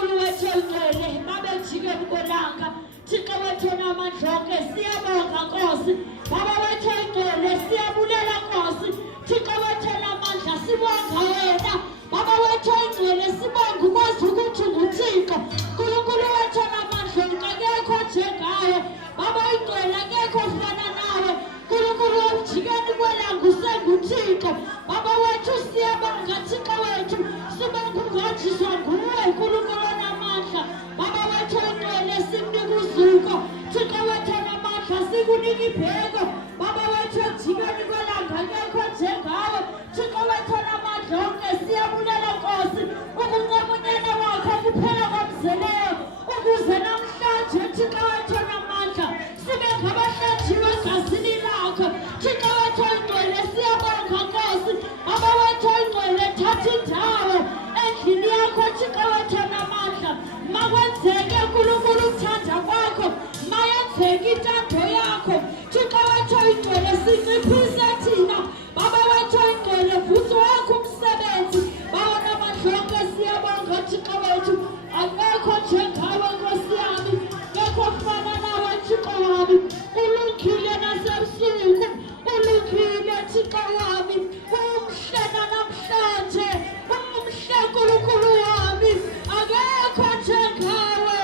uNkulunkulu wethu oyingcwele babe jike bukolanga Thixo wethu namandla onke siyabonga Nkosi Baba wethu oyingcwele siyabulela Nkosi Thixo wethu namandla sibonga wena Baba wethu oyingcwele sibonga ukwazi ukuthi nguThixo uNkulunkulu wethu namandla onke akekho njengawe Baba oyingcwele akekho ofana nawe uNkulunkulu ojikeni kwelanga usenguThixo Baba wethu siyabonga Thixo wethu sibonga ungathiswa nguwe uNkulunkulu namandla Baba wethu oyingcwele simnika uzuko Thixo wethu namandla sikunika ibheko Baba wethu ojikeni kwelanga akekho njengawe Thixo wethu namandla onke siyabulela Nkosi ukunqamunyana wakho kuphela komzeleyo ukuze namhlanje Thixo wethu namandla sibe ngabahlajiwe egazini lakho Thixo wethu oyingcwele siyabonga Nkosi Baba wethu oyingcwele thatha indawo endlini yakho Thixo wethu namandla makwenzeke uNkulunkulu ukuthanda kwakho mayenzeke intando yakho Thixo wethu oyingcwele sinciphise thina Baba wethu oyingcwele vusa wakho umsebenzi Baba namandla onke siyabonga Thixo wethu akekho njengawe Nkosi yami akekho ofana nawe Thixo wami ulungile nasebusuku ulungile Thixo wami umhle namhlanje umhle uNkulunkulu wami akekho njengawe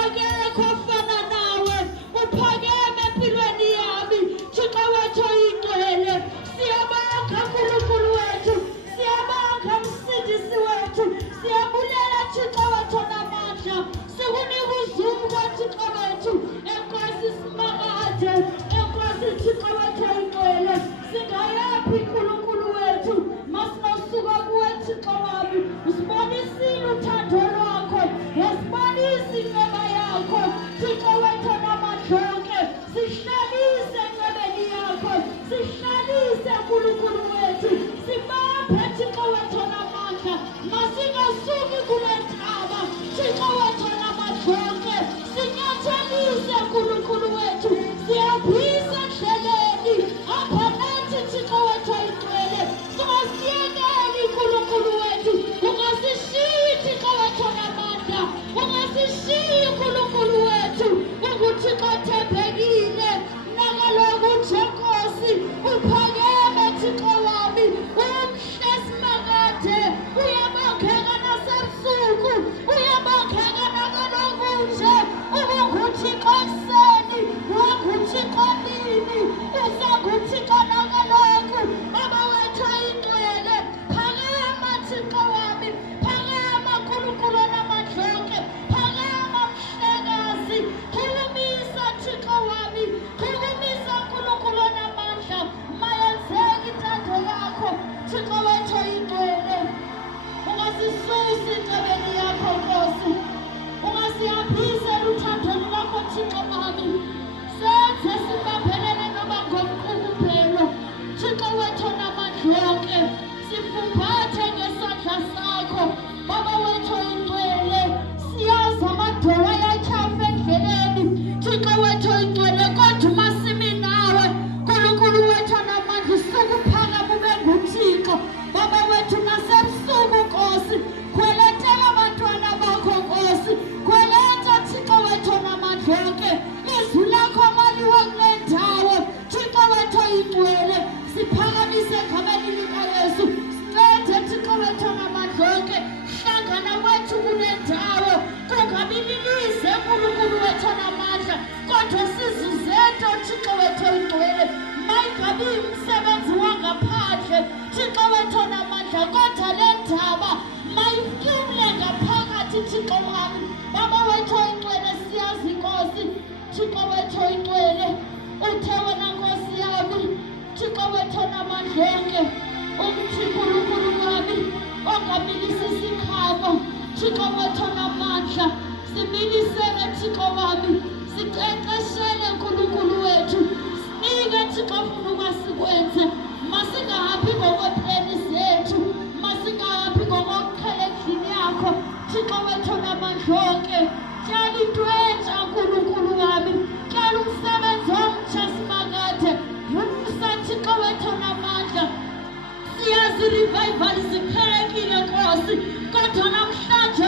akekho ofana nawe uphakeme empilweni yami Thixo wethu oyingcwele siyabonga uNkulunkulu wethu siyabonga Msindisi wethu siyabulela Thixo wethu namandla sikunika uzuko Thixo wethu Enkosi simakade Enkosi Thixo wethu oyingcwele singayaphi uNkulunkulu wethu masinosuka kuwe Thixo wami usibonisile uthando lwakho wasibonisa inceba yakho Thixo wethu namandla onke sihlalise encebeni yakho sihlalise uNkulunkulu wethu sibaphe Thixo wethu namandla masingasuki kule ntaba Thixo wethu namandla onke sinyathelise uNkulunkulu wethu siyaphisa endleleni apha nathi Thixo wethu oyingcwele singasiyekeli uNkulunkulu wethu ungasishiyi Thixo wethu namandla ungasishiyi uNkulunkulu wethu unguThixo othembekile nakaloku njengosi uphakeme Thixo wami umhle simakade uyabongeka nasebusuku uyabongeka nakaloku nje ubunguThixo ekuseni wanguThixo nini usanguThixo nakaloku Baba wethu oyingcwele phakama Thixo wami phakama uNkulunkulu namandla onke phakama mhlekazi khulumisa Thixo wami khulumisa uNkulunkulu namandla mayenzeke intando yakho Thixo wethu oyingcwele ungasisusi encebeni yakho Nkosi ungasiyaphisa uthando lwakho Thixo wami senze sibambelele noma ngomqukuphelo Thixo wethu namandla onke sifumbathe ngesandla sakho Baba wethu oyingcwele siyazi amadolo ayatyhafa endleleni Thixo wethu oyingcwele kodwa masimi nawe uNkulunkulu wethu namandla sukuphakama ube nguThixo Baba wethu nasebusuku Nkosi khweletela abantwana bakho Nkosi khweletha Thixo wethu namandla onke izwi lakho maliwe kule ndawo Thixo wethu oyingcwele siphakamise egameni likaYesu sincede Thixo wethu namandla onke hlangana wethu kule ndawo kungabi lilize uNkulunkulu wethu namandla kodwa sizuzento Thixo wethu oyingcwele mayingabi umsebenzi wangaphandle Thixo wethu namandla kodwa le ndaba mayiphumle ngaphakathi Thixo wami Baba wethu oyingcwele siyazi Nkosi Thixo wethu oyingcwele uthe wena Nkosi yami Thixo wethu namandla onke uthi uNkulunkulu wami ongamilisi isikhabo Thixo wethu namandla similisele Thixo wami siqeqeshele uNkulunkulu wethu sinike Thixo funa umasikwenze masingahambi ngokweplani zethu masingahambi ngokuqhela endlini yakho Thixo wethu namandla onke tyala into entsha uNkulunkulu wami tyala umsebenzi omtsha simakade vusa Thixo wethu namandla siyazi revival ziphelekile Nkosi kodwa namhlanje